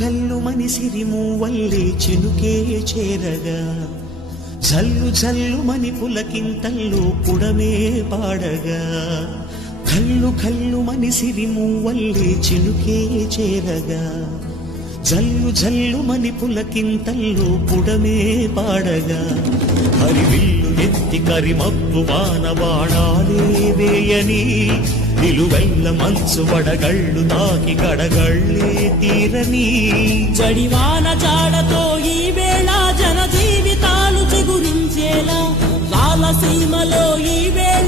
ఘల్లు మని సిరిమూవల్లే చినుకే చేరగా జల్లు జల్లు మని పులకింతల్లో పుడమే పాడగా ఘల్లు ఘల్లు మని సిరిమూవల్లే చినుకే చేరగా జల్లు జల్లు మని పులకింతల్లో పుడమే పాడగా హరివిల్లు ఎత్తి కరిమప్పు వానబాణాలే వేయని నిలువెల్ల మంచు వడగళ్ళు తాకి కడగళ్ళే తీరని జడివాన జాడతో ఈ వేళ జన జీవితాలు చిగురించేలా రాలసీమలో ఈ వేళ